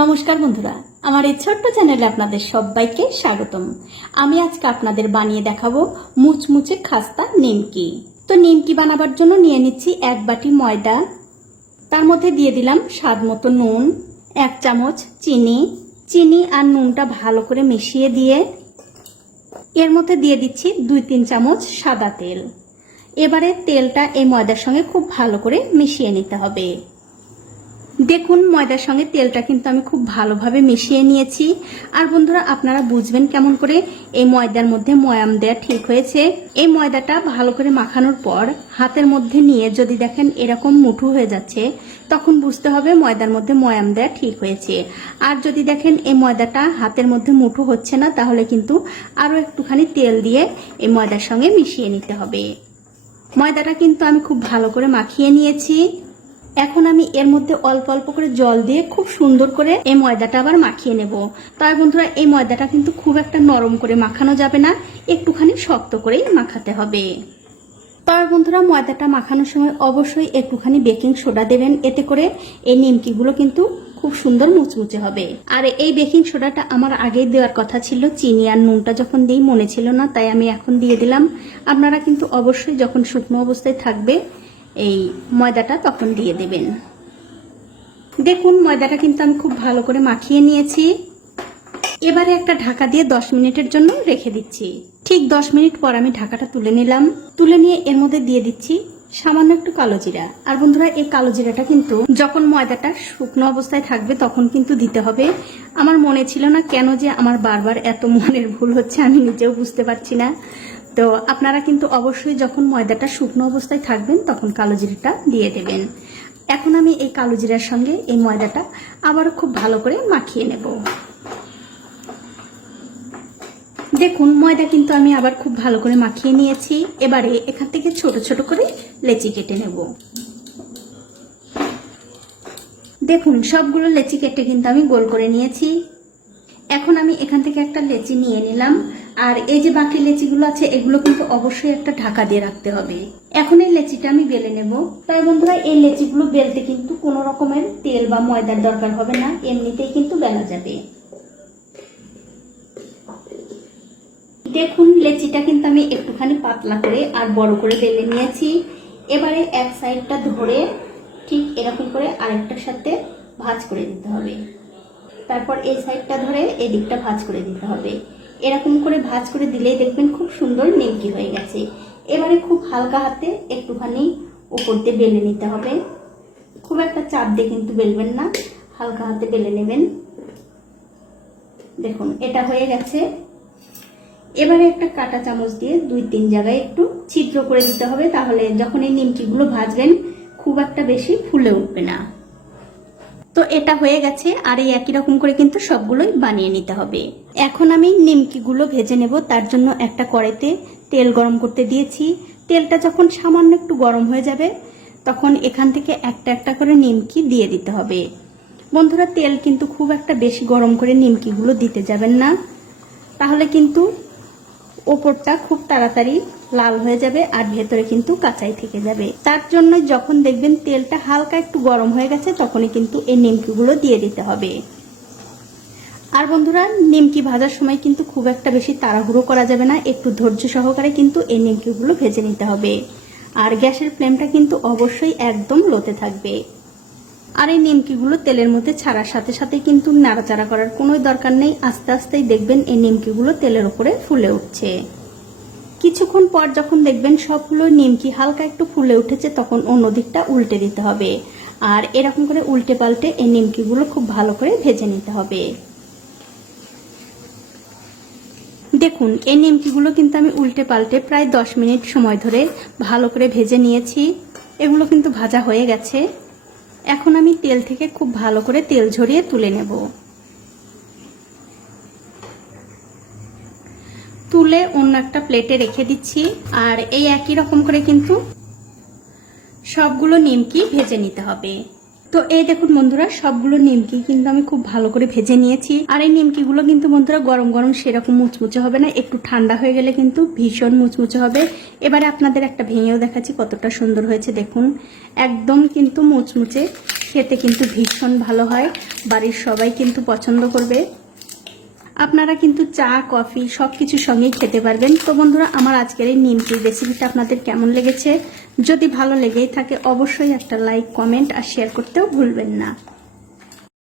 নমস্কার বন্ধুরা, আমার এই ছোট্ট চ্যানেলে আপনাদের সবাইকে স্বাগতম। আমি আজকে আপনাদের বানিয়ে দেখাবো মুচমুচে খাস্তা নিমকি। তো নিমকি বানাবার জন্য নিয়ে নিচ্ছি এক বাটি ময়দা, তার মধ্যে দিয়ে দিলাম স্বাদ মতো নুন, এক চামচ চিনি। চিনি আর নুনটা ভালো করে মিশিয়ে দিয়ে এর মধ্যে দিয়ে দিচ্ছি দুই তিন চামচ সাদা তেল। এবারে তেলটা এই ময়দার সঙ্গে খুব ভালো করে মিশিয়ে নিতে হবে। দেখুন, ময়দার সঙ্গে তেলটা কিন্তু আমি খুব ভালোভাবে মিশিয়ে নিয়েছি। আর বন্ধুরা, আপনারা বুঝবেন কেমন করে এই ময়দার মধ্যে ময়াম দেওয়া ঠিক হয়েছে। এই ময়দাটা ভালো করে মাখানোর পর হাতের মধ্যে নিয়ে যদি দেখেন এরকম মুঠু হয়ে যাচ্ছে, তখন বুঝতে হবে ময়দার মধ্যে ময়াম দেওয়া ঠিক হয়েছে। আর যদি দেখেন এই ময়দাটা হাতের মধ্যে মুঠু হচ্ছে না, তাহলে কিন্তু আরও একটুখানি তেল দিয়ে এই ময়দার সঙ্গে মিশিয়ে নিতে হবে। ময়দাটা কিন্তু আমি খুব ভালো করে মাখিয়ে নিয়েছি। এখন আমি এর মধ্যে অল্প অল্প করে জল দিয়ে খুব সুন্দর করে এই ময়দাটা আবার মাখিয়ে নেব। তাই বন্ধুরা, এই ময়দাটা কিন্তু খুব একটা নরম করে মাখানো যাবে না, একটুখানি শক্ত করেই মাখাতে হবে। তবে বন্ধুরা, ময়দাটা মাখানোর সময় অবশ্যই একটুখানি বেকিং সোডা দেবেন, এতে করে এই নিমকিগুলো কিন্তু খুব সুন্দর মুচমুচে হবে। আর এই বেকিং সোডাটা আমার আগেই দেওয়ার কথা ছিল, চিনি আর নুনটা যখন দিই মনে ছিল না, তাই আমি এখন দিয়ে দিলাম। আপনারা কিন্তু অবশ্যই যখন শুকনো অবস্থায় থাকবে এই ময়দাটা তখন দিয়ে দেবেন। দেখুন, ময়দাটা কিন্তু আমি খুব ভালো করে মাখিয়ে নিয়েছি। এবারে একটা ঢাকা দিয়ে দশ মিনিটের জন্য রেখে দিচ্ছি। ঠিক দশ মিনিট পর আমি ঢাকাটা তুলে নিলাম। তুলে নিয়ে এর মধ্যে দিয়ে দিচ্ছি সামান্য একটু কালো জিরা। আর বন্ধুরা, এই কালো জিরাটা কিন্তু যখন ময়দাটা শুকনো অবস্থায় থাকবে তখন কিন্তু দিতে হবে। আমার মনে ছিল না কেন যে আমার বারবার এত মনের ভুল হচ্ছে, আমি নিজেও বুঝতে পারছি না। তো আপনারা কিন্তু অবশ্যই যখন ময়দাটা শুকনো অবস্থায় থাকবেন, তখন কালো জিরাটা দিয়ে দেবেন। এখন আমি এই কালো জিরার সঙ্গে এই ময়দাটা আবারও খুব ভালো করে মাখিয়ে নেব। দেখুন, ময়দা কিন্তু আমি আবার খুব ভালো করে মাখিয়ে নিয়েছি। এবারে এখান থেকে ছোট ছোট করে লেচি কেটে নেব। দেখুন, সবগুলো লেচি কেটে কিন্তু আমি গোল করে নিয়েছি। এখন আমি এখান থেকে একটা লেচি নিয়ে নিলাম। আর এই যে বাকি লেচিগুলো আছে, এগুলো কিন্তু অবশ্যই একটা ঢাকা দিয়ে রাখতে হবে। এখন এই লেচিটা আমি বেলে নেব। তাই বন্ধুরা, এই লেচিগুলো বেলতে কিন্তু কোনো রকমের তেল বা ময়দার দরকার হবে না। এমনিতেই কিন্তু বেলা যাবে। দেখুন, লেচিটা কিন্তু আমি একটুখানি পাতলা করে আর বড় করে বেলে নিয়েছি। এবারে এক সাইডটা ধরে ঠিক এরকম করে আরেকটার সাথে ভাজ করে দিতে হবে। তারপর এই সাইডটা ধরে এদিকটা ভাজ করে দিতে হবে। এরকম করে ভাজ করে দিলেই দেখবেন খুব সুন্দর নিমকি হয়ে গেছে। এবারে খুব হালকা হাতে একটুখানি উপর দিয়ে বেলে নিতে হবে। খুব একটা চাপ দিয়ে কিন্তু বেলবেন না, হালকা হাতে বেলে নেবেন। দেখুন, এটা হয়ে গেছে। এবারে একটা কাটা চামচ দিয়ে দুই তিন জায়গায় একটু ছিদ্র করে দিতে হবে, তাহলে যখন এই নিমকিগুলো ভাজবেন খুব একটা বেশি ফুলে উঠবে না। তো এটা হয়ে গেছে, আর এই একই রকম করে কিন্তু সবগুলোই বানিয়ে নিতে হবে। এখন আমি নিমকিগুলো ভেজে নেব, তার জন্য একটা কড়াইতে তেল গরম করতে দিয়েছি। তেলটা যখন সামান্য একটু গরম হয়ে যাবে, তখন এখান থেকে একটা একটা করে নিমকি দিয়ে দিতে হবে। বন্ধুরা, তেল কিন্তু খুব একটা বেশি গরম করে নিমকিগুলো দিতে যাবেন না। তাহলে কিন্তু ওপরটা খুব তাড়াতাড়ি লাল হয়ে যাবে আর ভেতরে কিন্তু কাঁচাই থেকে যাবে। তার জন্য যখন দেখবেন তেলটা হালকা একটু গরম হয়ে গেছে, তখনই কিন্তু এই নিমকিগুলো দিয়ে দিতে হবে। আর বন্ধুরা, নিমকি ভাজার সময় কিন্তু খুব একটা বেশি তাড়াহুড়ো করা যাবে না, একটু ধৈর্য সহকারে কিন্তু এই নিমকিগুলো ভেজে নিতে হবে। আর গ্যাসের ফ্লেমটা কিন্তু অবশ্যই একদম লোতে থাকবে। আর এই নিমকিগুলো তেলের মধ্যে ছাড়ার সাথে সাথে কিন্তু নাড়াচাড়া করার কোনো দরকার নেই। আস্তে আস্তেই দেখবেন এই নিমকিগুলো তেলের উপরে ফুলে উঠছে। কিছুক্ষণ পর যখন দেখবেন সবগুলো নিমকি হালকা একটু ফুলে উঠেছে, তখন অন্য দিকটা উল্টে দিতে হবে। আর এরকম করে উল্টে পাল্টে এই নিমকিগুলো খুব ভালো করে ভেজে নিতে হবে। দেখুন, এই নিমকিগুলো কিন্তু আমি উল্টে পাল্টে প্রায় দশ মিনিট সময় ধরে ভালো করে ভেজে নিয়েছি। এগুলো কিন্তু ভাজা হয়ে গেছে। এখন আমি তেল থেকে খুব ভালো করে তেল ঝরিয়ে তুলে নেব। তুলে অন্য একটা প্লেটে রেখে দিচ্ছি, আর এই একই রকম করে কিন্তু সবগুলো নিমকি ভেজে নিতে হবে। তো এই দেখুন বন্ধুরা, সবগুলো নিমকি কিন্তু আমি খুব ভালো করে ভেজে নিয়েছি। আর এই নিমকিগুলো কিন্তু বন্ধুরা গরম গরম সেরকম মুচমুচে হবে না, একটু ঠান্ডা হয়ে গেলে কিন্তু ভীষণ মুচমুচে হবে। এবারে আপনাদের একটা ভেঙেও দেখাচ্ছি কতটা সুন্দর হয়েছে, দেখুন। একদম কিন্তু মুচমুচে, খেতে কিন্তু ভীষণ ভালো হয়, বাড়ির সবাই কিন্তু পছন্দ করবে। আপনারা কিন্তু চা, কফি সব কিছুর সঙ্গেই খেতে পারবেন। তো বন্ধুরা, আমার আজকের এই নিমকির রেসিপিটা আপনাদের কেমন লেগেছে? যদি ভালো লেগেই থাকে, অবশ্যই একটা লাইক কমেন্ট আর শেয়ার করতেও ভুলবেন না।